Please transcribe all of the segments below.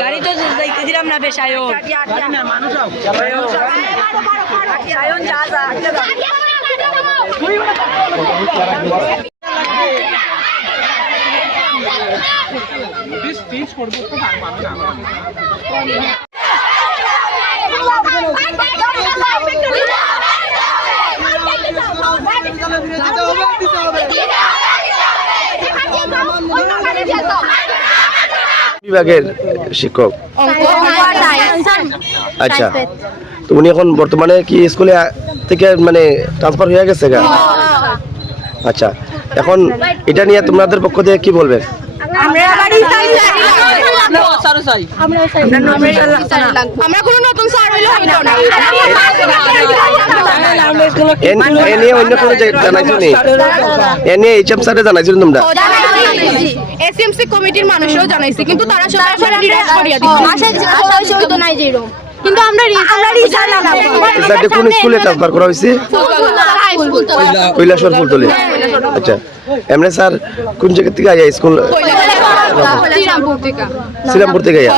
গাড়ি তো যাইতেছিলাম না বেশ আয়ন যা যা বিভাগের শিক্ষক। আচ্ছা, তো উনি এখন বর্তমানে কি স্কুলে থেকে মানে ট্রান্সফার হয়ে গেছে গা? আচ্ছা, এখন এটা নিয়ে তোমাদের পক্ষ থেকে কি বলবেন? অন্য কোনো জানাইছো নি? এ নিয়ে এইচএম স্যারে জানাইছো তোমরা? এসএমসি কমিটির মানুষও জানাইছে কিন্তু তারা সরাসরি রিজেক্ট করিয়া দিছে। আশা নাই যেরকম কিন্তু আমরা রিজাল্ট কোন স্কুলে ট্রান্সফার করা হয়েছে? কৈলাসর ফুলতলি। আচ্ছা, এমনি স্যার কোন জায়গা থেকে আয়া স্কুল? শ্রীরামপুর থেকে আয়া।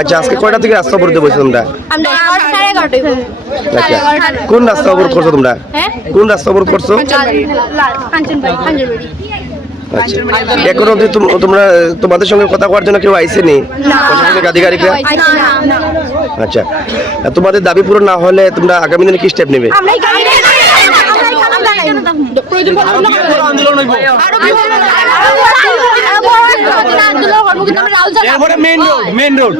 আচ্ছা, আজকে কয়টা থেকে রাস্তা অবরোধে বসে তোমরা? আচ্ছা, কোন রাস্তা অবরোধ করছো তোমরা? কোন রাস্তা অবরোধ করছো? আচ্ছা, এখন অবধি তোমরা তোমাদের সঙ্গে কথা করার জন্য কেউ আইসেনি প্রশাসনিক আধিকারিকরা? আচ্ছা, তোমাদের দাবি পূরণ না হলে তোমরা আগামী দিনে কি স্টেপ নেবে? Main road